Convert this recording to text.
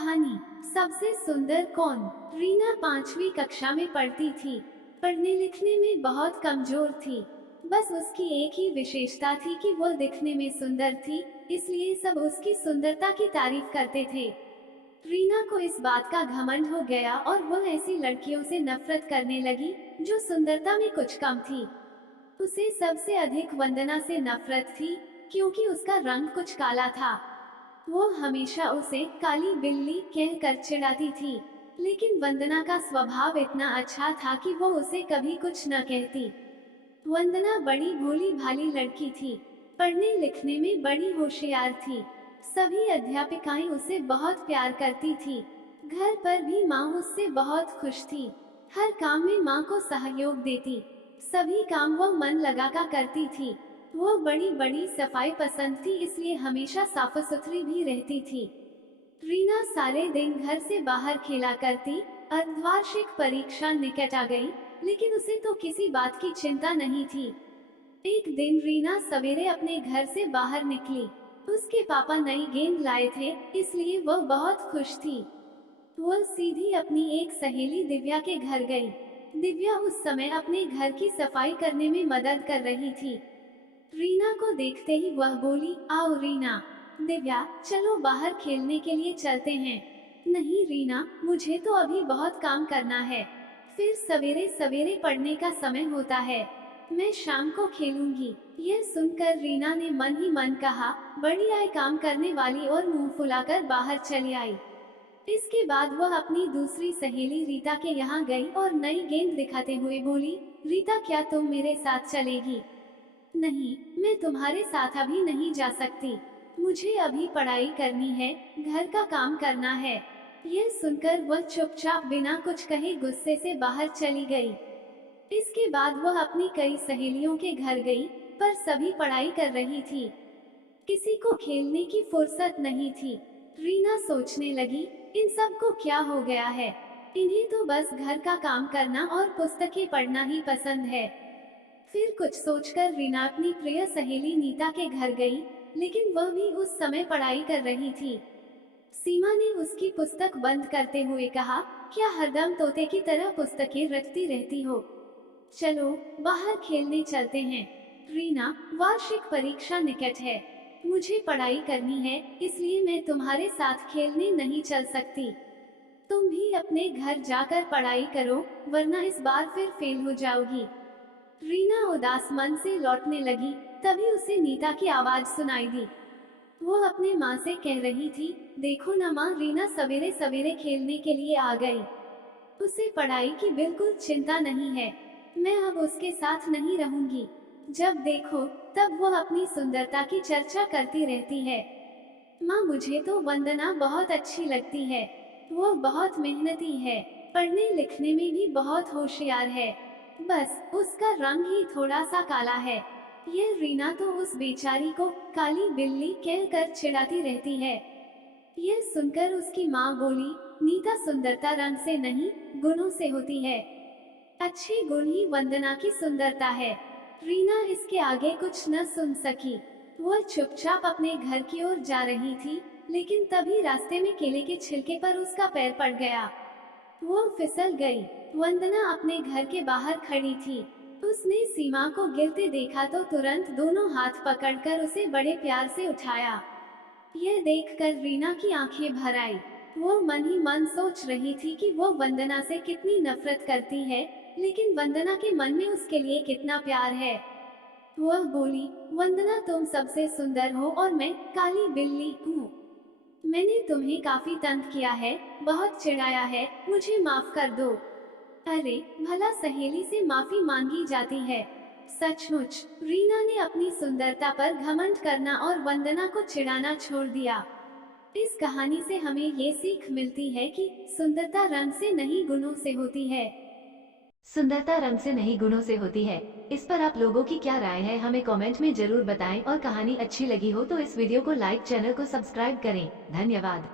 कहानी सबसे सुंदर कौन। रीना 5वीं कक्षा में पढ़ती थी। पढ़ने लिखने में बहुत कमजोर थी। बस उसकी एक ही विशेषता थी कि वो दिखने में सुंदर थी, इसलिए सब उसकी सुंदरता की तारीफ करते थे। रीना को इस बात का घमंड हो गया और वो ऐसी लड़कियों से नफरत करने लगी जो सुंदरता में कुछ कम थी। उसे सबसे अधिक वंदना से नफरत थी, क्योंकि उसका रंग कुछ काला था। वो हमेशा उसे काली बिल्ली कहकर चिढ़ाती थी, लेकिन वंदना का स्वभाव इतना अच्छा था कि वो उसे कभी कुछ न कहती। वंदना बड़ी भोली भाली लड़की थी, पढ़ने लिखने में बड़ी होशियार थी। सभी अध्यापिकाएं उसे बहुत प्यार करती थी। घर पर भी माँ उससे बहुत खुश थी। हर काम में माँ को सहयोग देती। सभी काम वो मन लगाकर करती थी। वो बड़ी बड़ी सफाई पसंद थी, इसलिए हमेशा साफ सुथरी भी रहती थी। रीना सारे दिन घर से बाहर खेला करती। अर्धवार्षिक परीक्षा निकट आ गई, लेकिन उसे तो किसी बात की चिंता नहीं थी। एक दिन रीना सवेरे अपने घर से बाहर निकली। उसके पापा नई गेंद लाए थे, इसलिए वह बहुत खुश थी। वह सीधी अपनी एक सहेली दिव्या के घर गई। दिव्या उस समय अपने घर की सफाई करने में मदद कर रही थी। रीना को देखते ही वह बोली, आओ रीना। दिव्या, चलो बाहर खेलने के लिए चलते हैं। नहीं रीना, मुझे तो अभी बहुत काम करना है। फिर सवेरे सवेरे पढ़ने का समय होता है। मैं शाम को खेलूंगी। यह सुनकर रीना ने मन ही मन कहा, बड़ी आई काम करने वाली, और मुंह फुलाकर बाहर चली आई। इसके बाद वह अपनी दूसरी सहेली रीता के यहाँ गई और नई गेंद दिखाते हुए बोली, रीता क्या तुम मेरे साथ चलेगी? नहीं, मैं तुम्हारे साथ अभी नहीं जा सकती। मुझे अभी पढ़ाई करनी है, घर का काम करना है। यह सुनकर वह चुपचाप बिना कुछ कहे गुस्से से बाहर चली गई। इसके बाद वह अपनी कई सहेलियों के घर गई, पर सभी पढ़ाई कर रही थी। किसी को खेलने की फुर्सत नहीं थी। रीना सोचने लगी, इन सब को क्या हो गया है? इन्हें तो बस घर का काम करना और पुस्तकें पढ़ना ही पसंद है। फिर कुछ सोचकर रीना अपनी प्रिय सहेली नीता के घर गई, लेकिन वह भी उस समय पढ़ाई कर रही थी। सीमा ने उसकी पुस्तक बंद करते हुए कहा, क्या हरदम तोते की तरह पुस्तकें रटती रहती हो? चलो बाहर खेलने चलते हैं। रीना, वार्षिक परीक्षा निकट है। मुझे पढ़ाई करनी है, इसलिए मैं तुम्हारे साथ खेलने नहीं चल सकती। तुम भी अपने घर जाकर पढ़ाई करो, वरना इस बार फिर फेल हो जाओगी। रीना उदास मन से लौटने लगी, तभी उसे नीता की आवाज सुनाई दी। वो अपने माँ से कह रही थी, देखो ना माँ, रीना सवेरे सवेरे खेलने के लिए आ गई। उसे पढ़ाई की बिल्कुल चिंता नहीं है। मैं अब उसके साथ नहीं रहूंगी। जब देखो तब वो अपनी सुंदरता की चर्चा करती रहती है। माँ, मुझे तो वंदना बहुत अच्छी लगती है। वो बहुत मेहनती है, पढ़ने लिखने में भी बहुत होशियार है। बस उसका रंग ही थोड़ा सा काला है। यह रीना तो उस बेचारी को काली बिल्ली कहकर चिढ़ाती रहती है। यह सुनकर उसकी माँ बोली, नीता सुंदरता रंग से नहीं, गुणों से होती है। अच्छे गुण ही वंदना की सुंदरता है। रीना इसके आगे कुछ न सुन सकी। वह चुपचाप अपने घर की ओर जा रही थी, लेकिन तभी रास्ते में केले के छिलके पर उसका पैर पड़ गया। वो फिसल गई। वंदना अपने घर के बाहर खड़ी थी। उसने सीमा को गिरते देखा तो तुरंत दोनों हाथ पकड़कर उसे बड़े प्यार से उठाया। यह देखकर रीना की आंखें भर आई। वो मन ही मन सोच रही थी कि वो वंदना से कितनी नफरत करती है, लेकिन वंदना के मन में उसके लिए कितना प्यार है। वह बोली, वंदना तुम सबसे सुंदर हो और मैं काली बिल्ली हूँ। मैंने तुम्हें काफी तंग किया है, बहुत चिढ़ाया है, मुझे माफ कर दो। अरे भला सहेली से माफी मांगी जाती है? सचमुच रीना ने अपनी सुंदरता पर घमंड करना और वंदना को चिढ़ाना छोड़ दिया। इस कहानी से हमें ये सीख मिलती है कि सुंदरता रंग से नहीं, गुणों से होती है। सुंदरता रंग से नहीं, गुणों से होती है। इस पर आप लोगों की क्या राय है, हमें कमेंट में जरूर बताएं, और कहानी अच्छी लगी हो तो इस वीडियो को लाइक, चैनल को सब्सक्राइब करें। धन्यवाद।